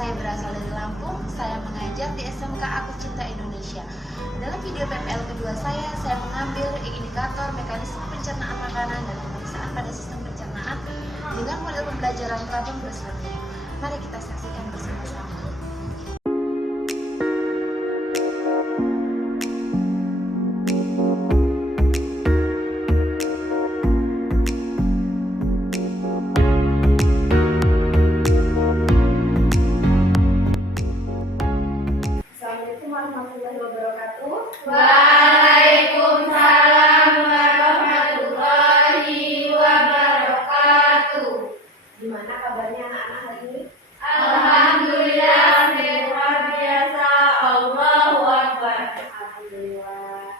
Saya berasal dari Lampung, saya mengajar di SMK Aku Cinta Indonesia. Dalam video PPL kedua saya mengambil indikator mekanisme pencernaan makanan dan pemeriksaan pada sistem pencernaan dengan model pembelajaran problem based learning. Mari kita saksikan bersama-sama. Assalamualaikum warahmatullahi wabarakatuh. Waalaikumsalam warahmatullahi wabarakatuh. Gimana kabarnya anak-anak hari ini? Alhamdulillah, luar biasa. Allahu Akbar. Alhamdulillah.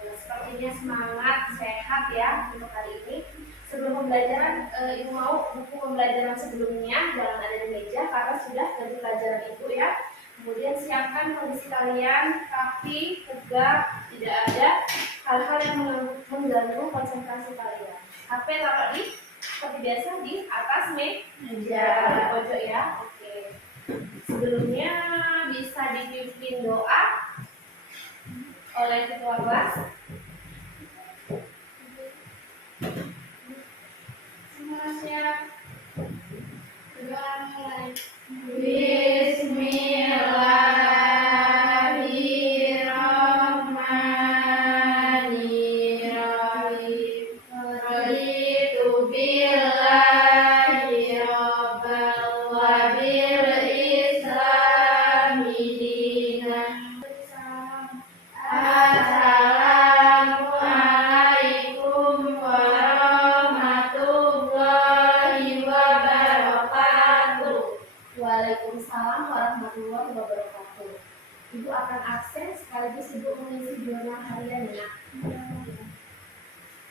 Sepertinya semangat, sehat ya untuk hari ini. Sebelum pembelajaran, Ibu mau buku pembelajaran sebelumnya jangan ada di meja karena sudah dari pelajaran Ibu ya. Kemudian siapkan kondisi kalian rapi, tegak, tidak ada hal-hal yang mengganggu konsentrasi kalian. HP taruh seperti biasa di atas meja di pojok ya. Oke. Sebelumnya bisa dipimpin doa oleh ketua kelas. Semua siap. Doa mulai. Bismillahirrahmanirrahim. Raditu billahi rabbal wa bil islami dinan. Assalamualaikum warahmatullahi wabarakatuh. Waalaikumsalam warahmatullahi wabarakatuh. Ibu akan absen sekaligus Ibu mengisi jurnal harian ya.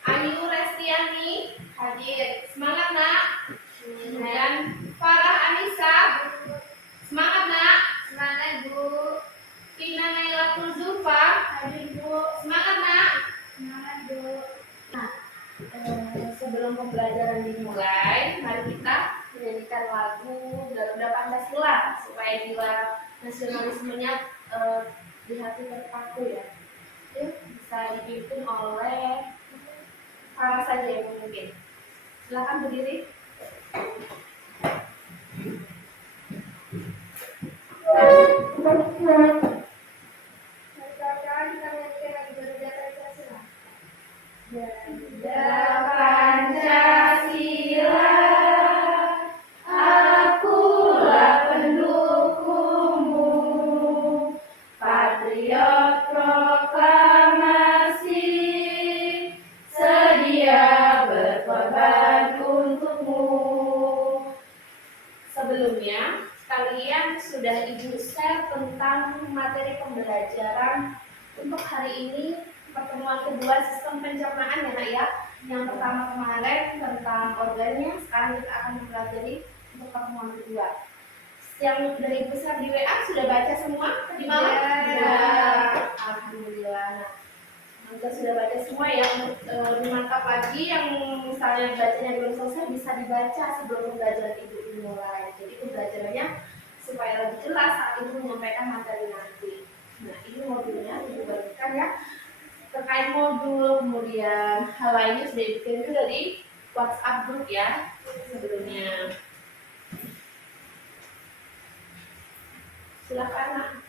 Ayu Restiani hadir. Semangat nak. Dan Farah Anissa. Semangat nak. Semangat Bu. Tina Nailatul Zulfa hadir Bu. Semangat nak. Semangat Bu. Sebelum pembelajaran dimulai, mari kita menyanyikan lagu Garuda Pancasila supaya jiwa nasionalismenya di hati terpaku ya. Yuk, bisa dipimpin oleh Farah saja yang memimpin. Silakan berdiri. Garuda Pancasila, akulah pendukungmu, patriot proklamasi, sedia berkorban untukmu. Sebelumnya, kalian sudah Ibu share tentang materi pembelajaran untuk hari ini, pertemuan kedua sistem pencernaan ya nak ya. Yang pertama kemarin tentang organnya, sekarang kita akan mempelajari untuk pertemuan kedua. Yang dari Ibu share di WA sudah baca semua tadi malam? Ya. Alhamdulillah. Nah, kita sudah baca semua yang dimantap lagi, yang misalnya bacanya belum selesai bisa dibaca sebelum pembelajaran Ibu dimulai. Jadi pembelajarannya supaya lebih jelas saat Ibu menyampaikan materi nanti. Nah, ini modulnya Ibu bagikan ya. Terkait modul, kemudian hal lainnya sudah dibikin juga di WhatsApp group ya sebelumnya. Silakan nak.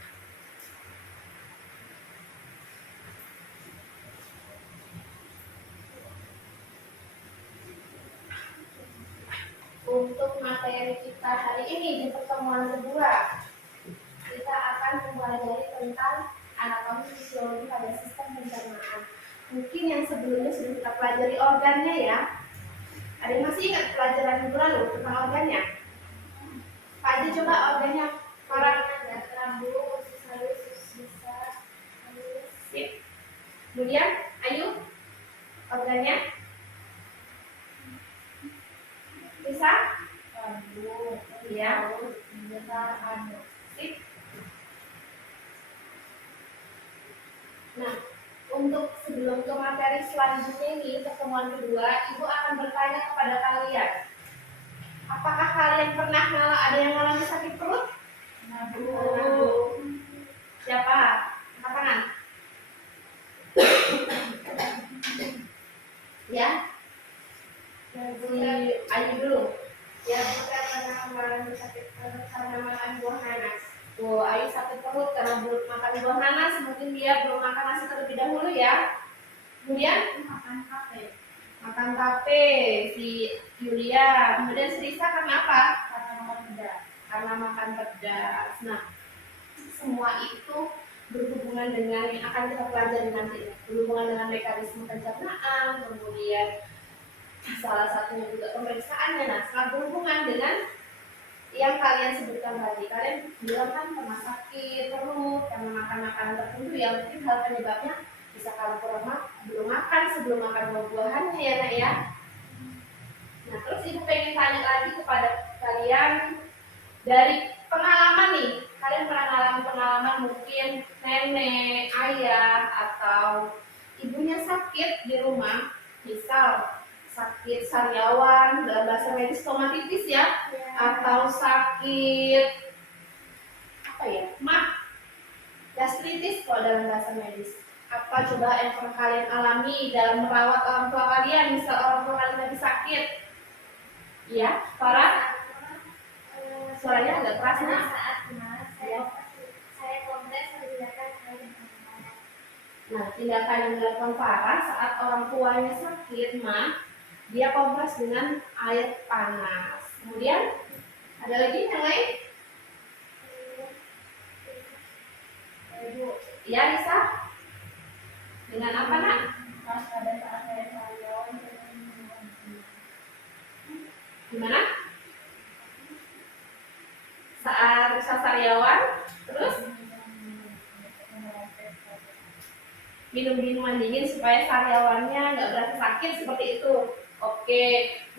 Untuk materi kita hari ini di pertemuan kedua, kita akan mempelajari tentang anatomi fisiologi pada sistem pencernaan. Mungkin yang sebelumnya sudah kita pelajari organnya ya. Ada yang masih ingat pelajaran minggu lalu tentang organnya? Pak Haji coba organnya. Para rambut, usus halus, usus besar, halus. Sip. Kemudian, Ayu, organnya bisa? Rambut, ya, besar, halus. Sip. Nah, untuk sebelum ke materi selanjutnya ini, pertemuan kedua, Ibu akan bertanya kepada kalian. Apakah kalian pernah ada yang mengalami sakit perut? makan buah nanas. Tuh, Ayu sakit perut karena belum makan buah nanas, mungkin dia belum makan nasi terlebih dahulu ya. Kemudian makan tape si Yulia. Kemudian si Risa karena apa? Karena makan pedas. Nah, semua itu berhubungan dengan yang akan kita pelajari nanti, berhubungan dengan mekanisme pencernaan, kemudian salah satunya juga pemeriksaannya. Nah, sangat berhubungan dengan yang kalian sebutkan tadi. Kalian bilang kan pernah sakit perut karena makan makanan tertentu yang mungkin hal penyebabnya bisa karena belum makan sebelum makan buah-buahannya ya nak ya. Nah, terus ibu pengen tanya lagi kepada kalian dari pengalaman nih, kalian pernah ngalamin pengalaman mungkin nenek, ayah, atau ibunya sakit di rumah, misal sakit sariawan, dalam bahasa medis stomatitis ya, atau sakit apa ya, gastritis kalau dalam bahasa medis. Apa coba yang pernah kalian alami dalam merawat orang tua kalian, misal orang tua kalian lagi sakit? Iya, Farah? Suaranya agak keras nih. Saat saya kompres menggunakan air panas. Nah, tindakan yang dilakukan Farah saat orang tuanya sakit, dia kompres dengan air panas. Kemudian ada lagi yang lain? Ya, Risa? Dengan apa nak? Pas pada saat saya sariawan Gimana? Saat Risa sariawan, terus minum minuman dingin supaya sariawannya nggak berasa sakit seperti itu. Oke,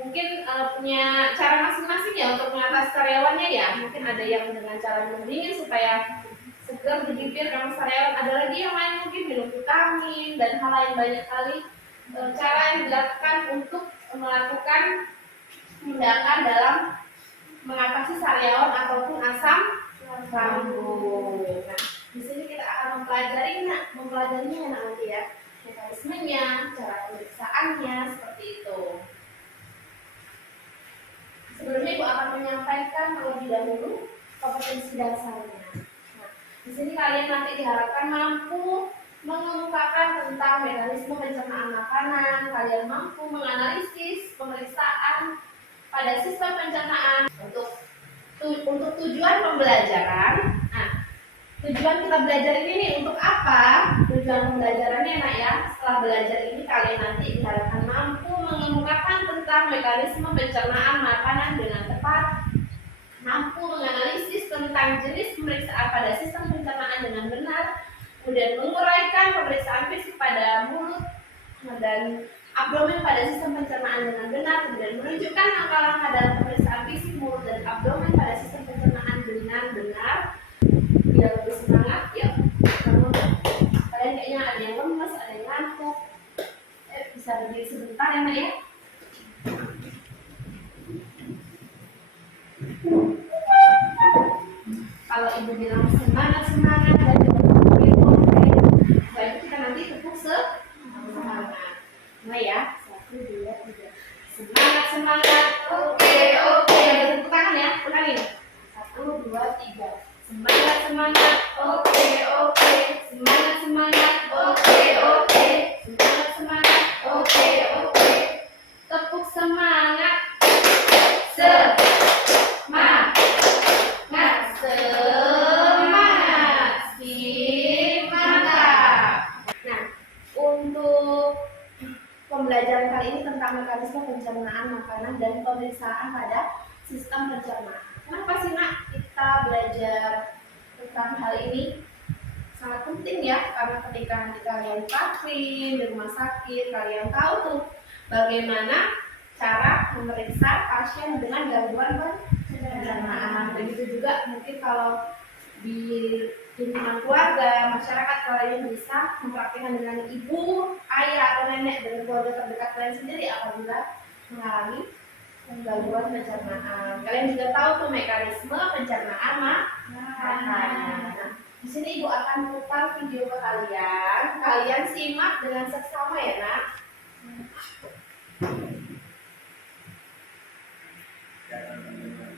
mungkin punya cara masing-masing ya untuk mengatasi sariawannya ya. Mungkin ada yang dengan cara minum dingin supaya segar di bibir karena sariawan. Ada lagi yang lain mungkin minum vitamin dan hal lain banyak kali cara yang dilakukan untuk melakukan tindakan dalam mengatasi sariawan ataupun asam lambung. Nah, di sini kita akan mempelajarinya nanti ya, mekanismenya, cara pemeriksaannya seperti itu. Sebelumnya Ibu akan menyampaikan terlebih dahulu kompetensi dasarnya. Nah, di sini kalian nanti diharapkan mampu mengemukakan tentang mekanisme pencernaan makanan, kalian mampu menganalisis pemeriksaan pada sistem pencernaan untuk tujuan pembelajaran. Nah, tujuan kita belajar ini untuk apa? Tujuan pembelajarannya nak ya, setelah belajar ini kalian nanti diharapkan mampu mengemukakan tentang mekanisme pencernaan makanan dengan tepat, mampu menganalisis tentang jenis pemeriksaan pada sistem pencernaan dengan benar, kemudian menguraikan pemeriksaan fisik pada mulut dan abdomen pada sistem pencernaan dengan benar, kemudian menunjukkan langkah-langkah dalam pemeriksaan fisik mulut dan abdomen pada sistem pencernaan dengan benar. Biar lebih semangat, yuk. Kalian kayaknya ada yang lemes, ada yang ngantuk. Bisa berdiri sebentar ya, Mbak ya. Kalau Ibu bilang semangat dan baik kita nanti tepuk semangat. Mulai ya. 1, 2, 3. Semangat. Oke. Tepuk tangan ya. Ulangin. 1, 2, 3. Semangat. Oke. Semangat. Oke. Semangat. Oke. Tepuk semangat. Semangat. Sip, mantap. Nah, untuk pembelajaran kali ini tentang mekanisme pencernaan makanan dan pemeriksaan pada sistem pencernaan. Kenapa sih nak kita belajar tentang hal ini? Sangat penting ya, karena ketika nanti kalian praktik di rumah sakit, kalian tahu tuh bagaimana cara memeriksa pasien dengan gangguan pencernaan. Begitu juga mungkin kalau di lingkungan keluarga, masyarakat, kalian bisa mempraktikkan dengan ibu, ayah, atau nenek dan keluarga terdekat kalian sendiri apabila mengalami gangguan pencernaan. Kalian juga tahu tuh mekanisme pencernaan makanan. Nah, di sini Ibu akan putar video ke kalian. Kalian simak dengan seksama ya, Nak.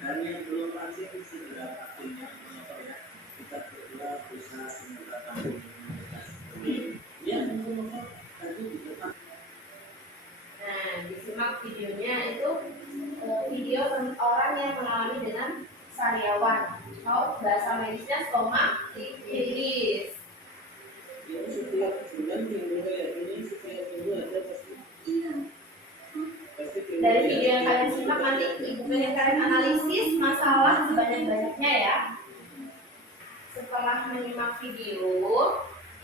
Dan yang belum vaksin segera vaksin. bahasa medisnya stomatitis. Dari video yang kalian simak nanti ibu pengen kalian analisis masalah sebanyak-banyaknya ya. Setelah menyimak video,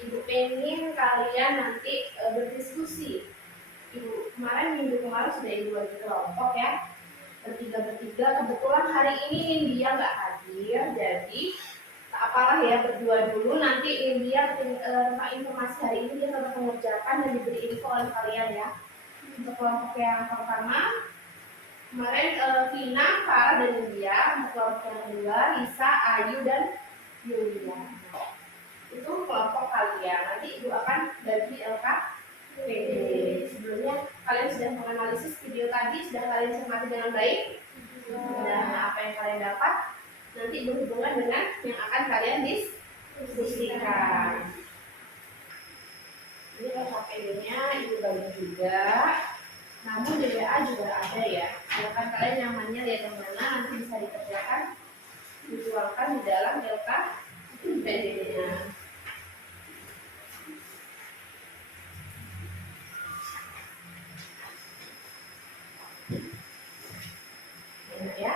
ibu pengen kalian nanti berdiskusi. Ibu minggu kemarin sudah ibu bagi kelompok ya, bertiga. Kebetulan hari ini dia nggak hadir, jadi tak apalah ya, berdua dulu. Nanti dia tentang informasi hari ini dia akan mengerjakan dan diberi info oleh kalian ya. Untuk kelompok yang pertama kemarin Vina, Farah dan India. Untuk kelompok yang kedua Lisa, Ayu dan Yulia. Itu kelompok kalian. Nanti ibu akan bagi LKPD. Sebelumnya kalian sudah menganalisis video tadi, sudah kalian cermati dengan baik. Dan apa yang kalian dapat nanti berhubungan dengan yang akan kalian diskusikan. Ini LKPD-nya ibu bagi juga. Namun di WA juga ada ya. Silakan kalian nyamannya lihat yang mana, nanti bisa dikerjakan, dituangkan di dalam LKPD-nya. Ya.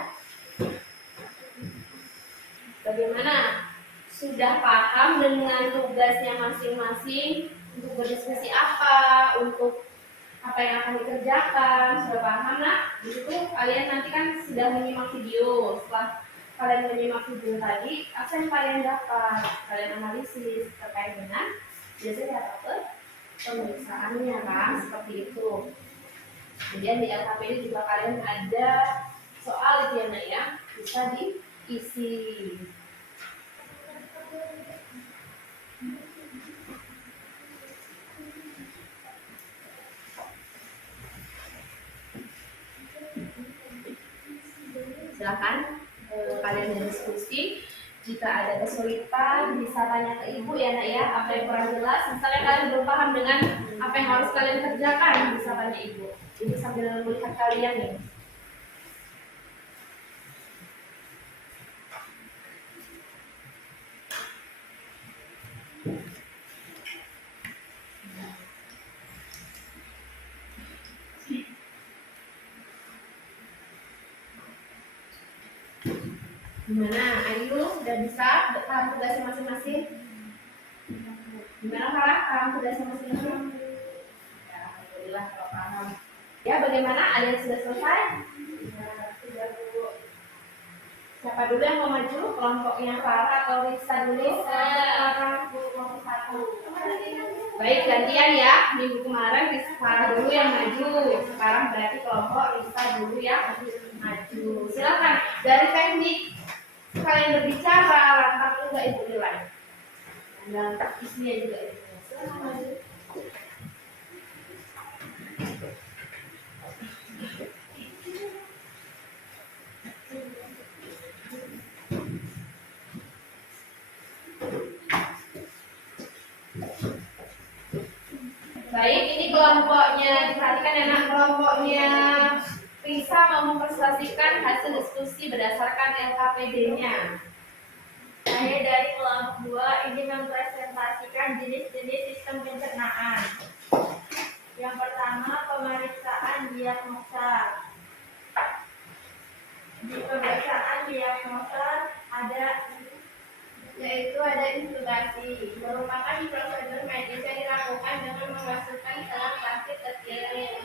Bagaimana? Sudah paham dengan tugasnya masing-masing? Untuk berdiskusi apa? Untuk apa yang akan dikerjakan? Sudah paham nak? Di situ kalian nanti kan sudah menyimak video. Setelah kalian menyimak video tadi, apa yang kalian dapat? Kalian analisis terkait dengan biasanya apa? Pemeriksaannya kan, seperti itu. Kemudian di LKPD juga kalian ada soal itu ya nak ya, bisa diisi. Silakan kalian berdiskusi. Jika ada kesulitan bisa tanya ke ibu ya nak ya, apa yang kurang jelas. Misalnya kalian belum paham dengan apa yang harus kalian kerjakan, bisa tanya ibu. Ibu sambil melihat kalian nih. Gimana? Ayu sudah bisa paham tugasnya masing-masing? Gimana Farah? Paham tugasnya masing-masing? Ya, alhamdulillah kalau paham. Ya, bagaimana? Ada yang sudah selesai? Ya, sudah dulu. Siapa dulu yang mau maju? Kelompoknya Farah atau Risa dulu? Kelompok satu. Baik, gantian ya. Minggu kemarin Farah dulu yang maju. Sekarang berarti kelompok Risa dulu yang maju. Silakan. Dari teknik kalian berbicara, lantang juga ibu nilai. Dan isinya juga ibu. Silakan maju. Baik, ini kelompoknya. Diperhatikan ya nak, kelompoknya Risa mau mempresentasikan hasil diskusi berdasarkan LKPD-nya. Saya dari kelompok 2 ini mempresentasikan jenis-jenis sistem pencernaan. Yang pertama, pemeriksaan diagnosa. Di pemeriksaan diagnosa yaitu ada intubasi, merupakan prosedur medis yang dilakukan dengan memasukkan selang plastik ke steril.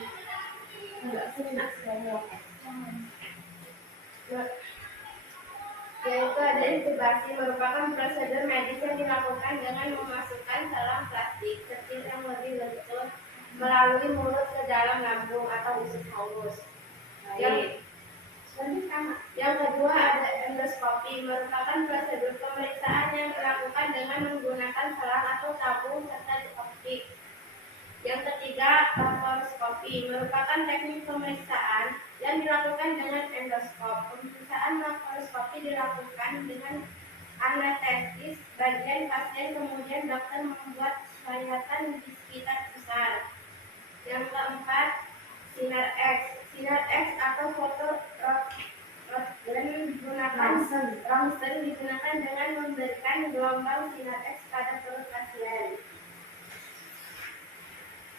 Yaitu ada intubasi, merupakan prosedur medis yang dilakukan dengan memasukkan selang plastik kecil yang lebih lentur melalui mulut ke dalam lambung atau usus paus. Yang kedua ada endoskopi, merupakan prosedur pemeriksaan yang dilakukan dengan menggunakan selang atau tabung serta dioptik. Yang ketiga, laparoskopi, merupakan teknik pemeriksaan yang dilakukan dengan endoskop. Pemeriksaan laparoskopi dilakukan dengan anestesis bagian pasien, kemudian dokter membuat penglihatan di sekitar pusat. Yang keempat, sinar X. Sinar X atau ronsen digunakan dengan memberikan gelombang sinar X pada perut pasien.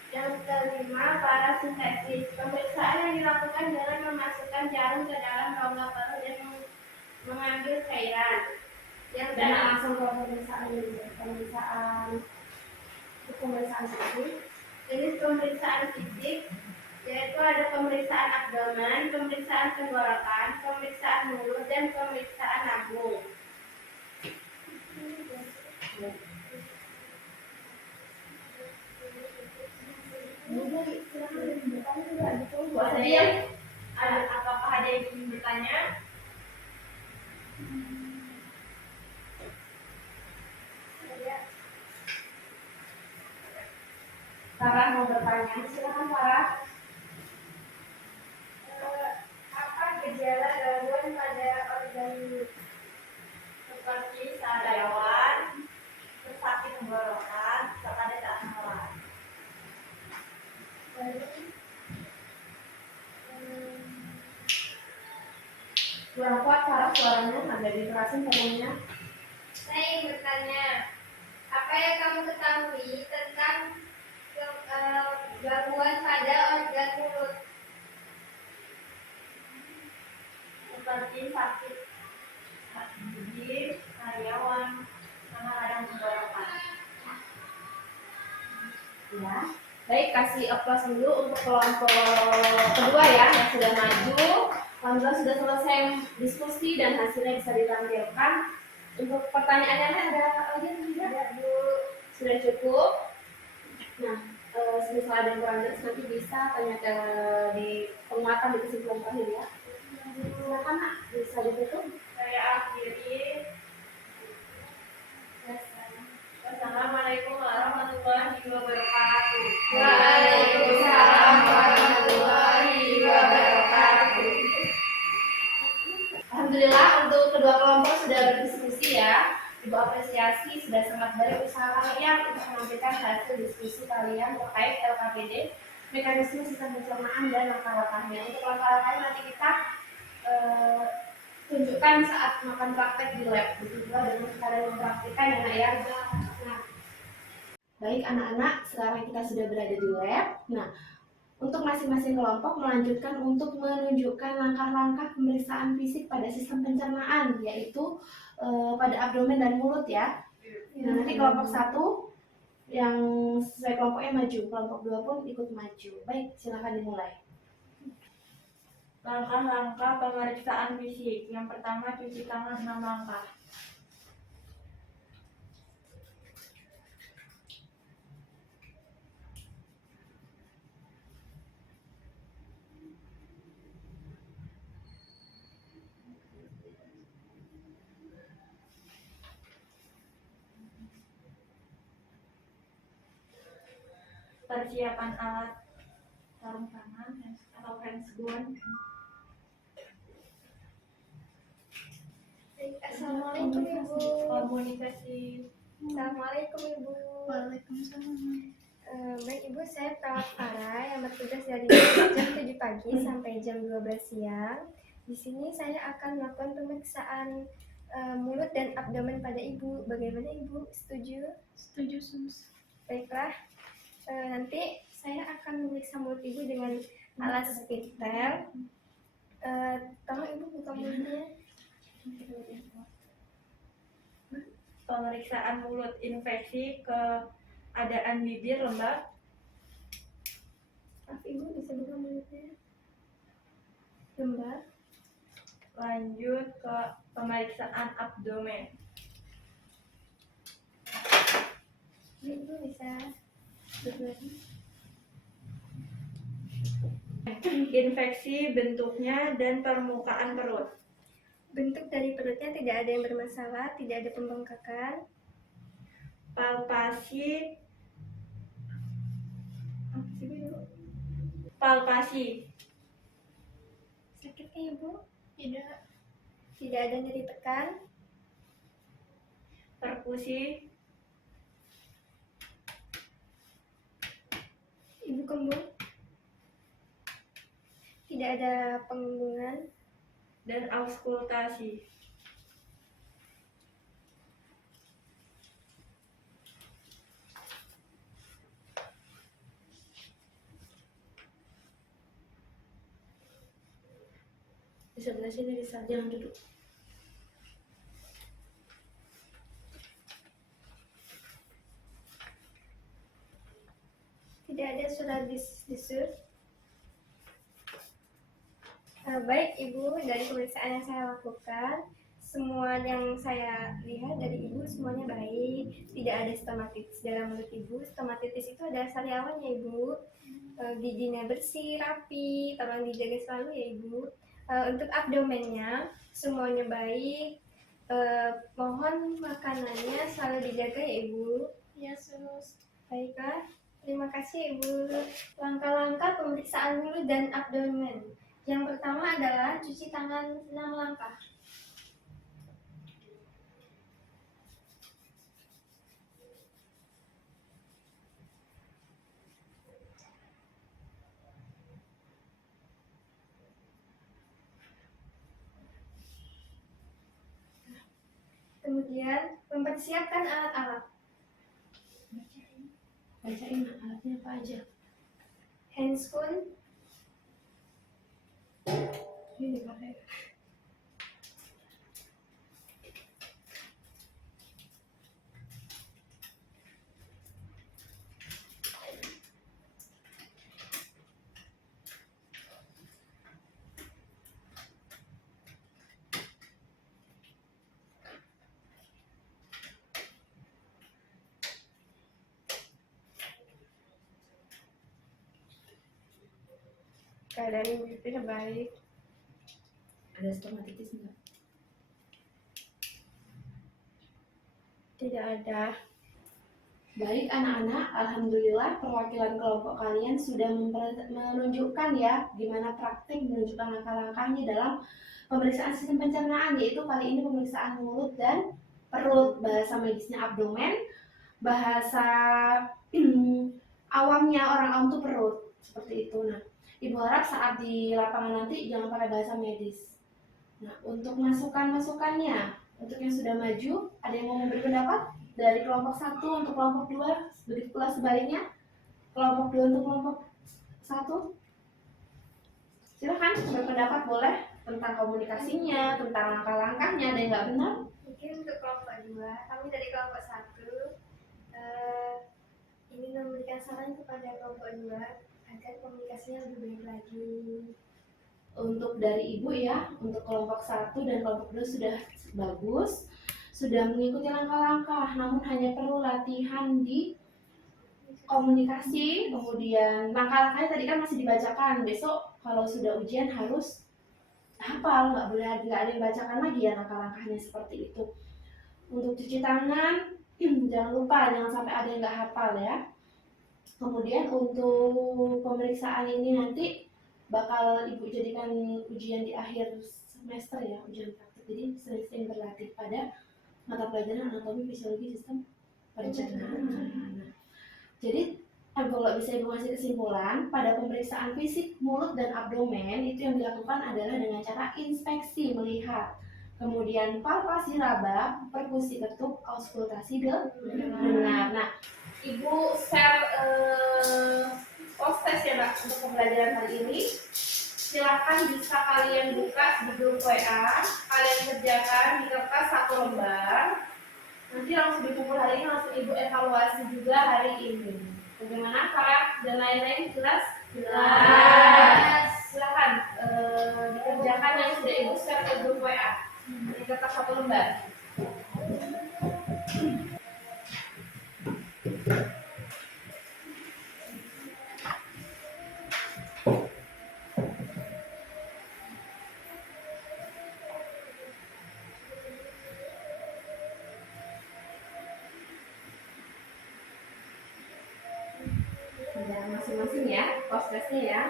Yang kelima, parasintesis. Pemeriksaan yang dilakukan dengan memasukkan jarum ke dalam rongga perut dan mengambil cairan. Yang Dan langsung ke pemeriksaan fisik. jenis pemeriksaan fisik yaitu ada pemeriksaan abdomen, pemeriksaan tenggorokan, pemeriksaan mulut, dan pemeriksaan lambung. Apakah ada yang ingin bertanya? Farah mau bertanya, silakan Farah. Apa gejala gangguan pada organ Seperti sariawan, sakit tenggorokan, pada saat menelan. Kurang kuat Farah suaranya, agak dikerasin volumenya. Saya ingin bertanya, apa yang kamu ketahui tentang gangguan pada organ mulut? Seperti sakit gigi, sariawan, sama radang tenggorokan. Ya. Baik, kasih aplaus dulu untuk kelompok kedua ya yang sudah maju. Alhamdulillah sudah selesai diskusi dan hasilnya bisa ditampilkan. Untuk pertanyaannya ada lagi tidak? Sudah cukup. Nah, semisal ada yang kurang jelas nanti bisa tanya di penguatan di kesimpulan terakhir ya. Silakan Nak, bisa ditutup. Saya akhiri. Assalamualaikum warahmatullahi wabarakatuh. Waalaikumsalam warahmatullahi wabarakatuh. Alhamdulillah untuk kedua kelompok sudah berdiskusi ya. Ibu apresiasi sudah sangat baik usaha kalian untuk menampilkan hasil diskusi kalian terkait LKPD, mekanisme sistem pencernaan dan langkah-langkahnya. Untuk langkah-langkahnya nanti kita tunjukkan saat melakukan praktek di lab. Begitu juga dengan kalian mempraktikkan ya. Nah, baik anak-anak, sekarang kita sudah berada di lab. Nah, untuk masing-masing kelompok melanjutkan untuk menunjukkan langkah-langkah pemeriksaan fisik pada sistem pencernaan, yaitu pada abdomen dan mulut ya. Nah, nanti kelompok 1 yang sesuai kelompoknya maju, kelompok 2 pun ikut maju. Baik, silakan dimulai. Langkah-langkah pemeriksaan fisik. Yang pertama, cuci tangan 6 langkah. Persiapan alat sarung tangan atau hands gun. Assalamualaikum Ibu. Komunikasi. Assalamualaikum Ibu. Waalaikumsalam. Baik Ibu, saya perawat Farah yang bertugas dari jam 7 pagi sampai jam 12 siang. Di sini saya akan melakukan pemeriksaan mulut dan abdomen pada Ibu. Bagaimana Ibu? Setuju? Setuju, Sums. Baiklah. Nanti saya akan memeriksa mulut Ibu dengan alat spitel. Tolong Ibu buka mulutnya. Pemeriksaan mulut, infeksi, keadaan bibir lembab. Maaf Ibu, bisa buka mulutnya. Lembab. Lanjut ke pemeriksaan abdomen. Ibu bisa berdua. Infeksi bentuknya dan permukaan perut. Bentuk dari perutnya tidak ada yang bermasalah, tidak ada pembengkakan. Palpasi. Palpasi. Sakitnya Ibu? Tidak. Tidak ada nyeri tekan. Perkusi. Ibu kembung? Tidak ada pengembungan. dan auskultasi. Di sebelah sini bisa, jangan duduk. Tidak ada surat desur. Baik Ibu, dari pemeriksaan yang saya lakukan, semua yang saya lihat dari Ibu semuanya baik, tidak ada stomatitis dalam mulut Ibu. Stomatitis itu adalah sariawan ya Ibu. Giginya bersih, rapi, tolong dijaga selalu ya Ibu. Untuk abdomennya semuanya baik. Mohon makanannya selalu dijaga ya Ibu. Ya, sus. Baiklah, terima kasih Ibu. Langkah-langkah pemeriksaan mulut dan abdomen. Yang pertama adalah cuci tangan 6 langkah. Kemudian mempersiapkan alat-alat. Bacain alatnya apa aja. Handscoon, Ini dipakai. keadaan Ibu sudah baik. Ada stomatitis enggak? Tidak ada. Baik anak-anak, alhamdulillah perwakilan kelompok kalian sudah menunjukkan ya gimana praktik menunjukkan langkah-langkahnya dalam pemeriksaan sistem pencernaan, yaitu kali ini pemeriksaan mulut dan perut, bahasa medisnya abdomen, bahasa awamnya orang awam tuh perut, seperti itu. Nah, Ibu harap saat di lapangan nanti jangan pakai bahasa medis. Nah, untuk masukannya, untuk yang sudah maju, ada yang mau memberi pendapat? Dari kelompok 1 untuk kelompok 2, begitu pula sebaliknya. Kelompok 2 untuk kelompok 1. Silakan berpendapat, boleh, tentang komunikasinya, tentang langkah-langkahnya, ada yang nggak benar? Mungkin untuk kelompok 2, kami dari kelompok 1 ingin memberikan saran kepada kelompok 2 agar komunikasinya lebih baik lagi. Untuk dari Ibu ya, untuk kelompok 1 dan kelompok 2 sudah bagus, sudah mengikuti langkah-langkah, namun hanya perlu latihan di komunikasi. Kemudian langkah-langkahnya tadi kan masih dibacakan, besok kalau sudah ujian harus hafal, nggak ada yang bacakan lagi ya langkah-langkahnya seperti itu. Untuk cuci tangan, jangan lupa, jangan sampai ada yang nggak hafal ya. Kemudian untuk pemeriksaan ini nanti bakal Ibu jadikan ujian di akhir semester ya, ujian praktik. Jadi sering-sering berlatih pada mata pelajaran anatomi fisiologi sistem pencernaan. Jadi kalau bisa Ibu ngasih kesimpulan, pada pemeriksaan fisik mulut dan abdomen itu yang dilakukan adalah dengan cara inspeksi melihat, kemudian palpasi raba, perkusi ketuk, auskultasi dengar. Nah, Ibu share post test ya Mbak untuk pembelajaran hari ini. Silakan bisa kalian buka di grup WA, kalian kerjakan di kertas 1 lembar. Nanti langsung dikumpul hari ini, langsung Ibu evaluasi juga hari ini. Bagaimana Kak dan lain-lain, jelas? Jelas. Silakan dikerjakan yang sudah Ibu share ke grup WA di kertas 1 lembar. Masing-masing ya, post testnya ya.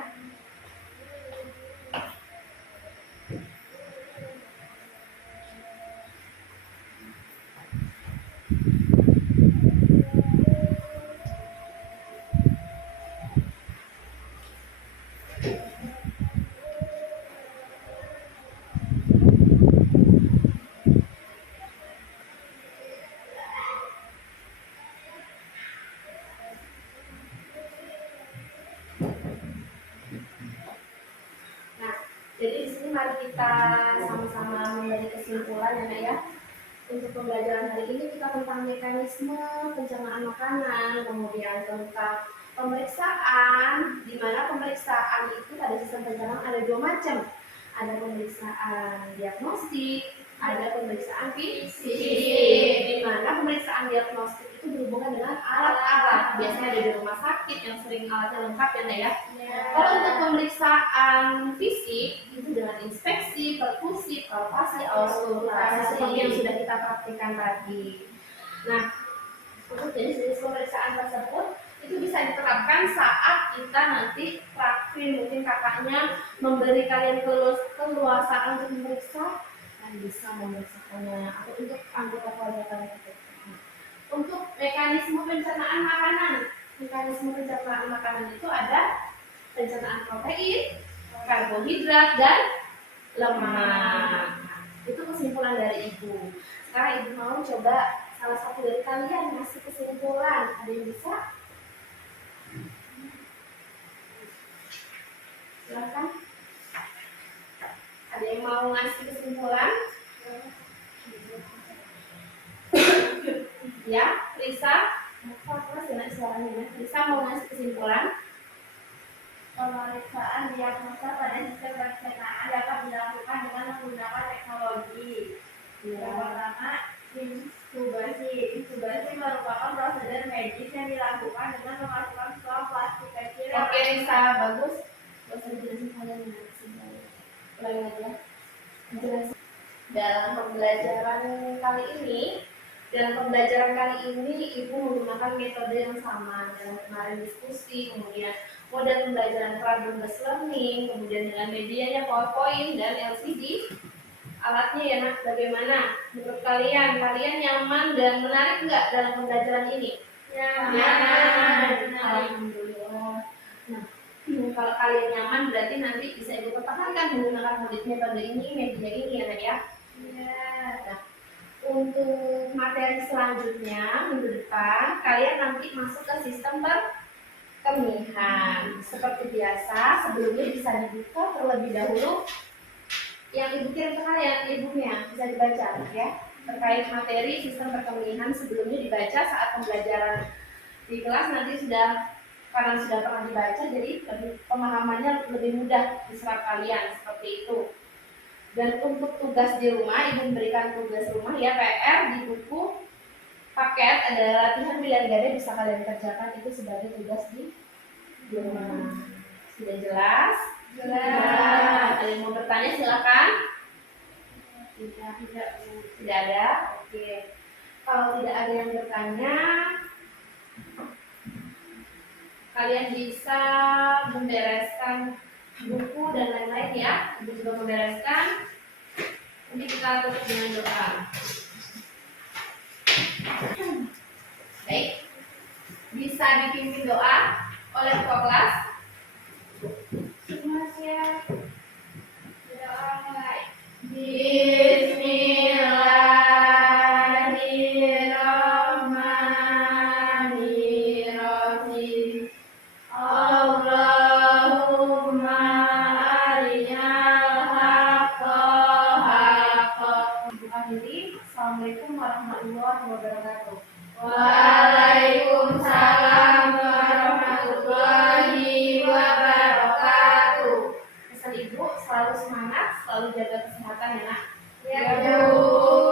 mari kita sama-sama memberi kesimpulan ya Nak ya. Untuk pembelajaran hari ini kita tentang mekanisme pencernaan makanan, kemudian tentang pemeriksaan, di mana pemeriksaan itu pada sistem pencernaan ada dua macam. Ada pemeriksaan diagnostik, ada pemeriksaan fisik. Di mana pemeriksaan diagnostik itu berhubungan dengan alat-alat. Biasanya ada di rumah sakit yang sering alatnya lengkap ya Nak ya. Kalau untuk pemeriksaan fisik itu dengan inspeksi, perkusi, palpasi, auskultasi seperti yang sudah kita praktikkan tadi. Nah, untuk jenis-jenis pemeriksaan tersebut itu bisa diterapkan saat kita nanti praktik, mungkin kakaknya memberi kalian keluasaan untuk memeriksa dan bisa memeriksakannya atau untuk anggota keluarga kalian. Untuk mekanisme pencernaan makanan itu ada pencernaan protein, karbohidrat, dan lemak. Itu kesimpulan dari Ibu. Sekarang Ibu mau coba salah satu dari kalian ngasih kesimpulan. Ada yang bisa? Silakan. Ada yang mau ngasih kesimpulan? Ya, Risa. Risa mau ngasih kesimpulan? Pemeriksaan diagnosa pada sistem pencernaan dapat dilakukan dengan menggunakan teknologi. Yang pertama, intubasi. Intubasi merupakan prosedur medis yang dilakukan dengan memasukkan sebuah plastik kecil. Oke, Risa, bagus. Gak usah dijelasin kalian ya. Ulangi lagi ya. Jelasin. Dalam pembelajaran kali ini, Ibu menggunakan metode yang sama dalam kemarin diskusi, kemudian model pembelajaran problem-based learning, kemudian dengan medianya PowerPoint dan LCD. Alatnya ya Nak, bagaimana menurut kalian? Kalian nyaman dan menarik nggak dalam pembelajaran ini? Nyaman. Alhamdulillah. Nah, kalau kalian nyaman berarti nanti bisa Ibu pertahankan menggunakan metode ini, media ini ya Nak ya. Nah, untuk materi selanjutnya minggu depan kalian nanti masuk ke sistem perkemihan. Seperti biasa, sebelumnya bisa dibuka terlebih dahulu yang Ibu kirim ke kalian, ibunya bisa dibaca ya. Terkait materi sistem perkemihan sebelumnya dibaca saat pembelajaran di kelas nanti karena sudah pernah dibaca, jadi pemahamannya lebih mudah diserap kalian seperti itu. Dan untuk tugas di rumah, Ibu memberikan tugas rumah ya, PR di buku paket ada latihan pilihan ganda bisa kalian kerjakan itu sebagai tugas di rumah. Sudah jelas? Jelas. Ada yang mau bertanya silakan. Tidak ada. Oke. Kalau tidak ada yang bertanya, kalian bisa membereskan buku dan lain-lain ya. Ibu juga membereskan. Nanti kita tutup dengan doa. Baik. Bisa dipimpin doa oleh ketua kelas. Semua siap. Berdoa mulai. Bismillahirrahmanirrahim. Allahumma arinal haqqa haqqa. Assalamualaikum warahmatullahi wabarakatuh. Waalaikumsalam warahmatullahi wabarakatuh. Pesan Ibu selalu semangat, selalu jaga kesehatan ya Nak. Ya, Bu.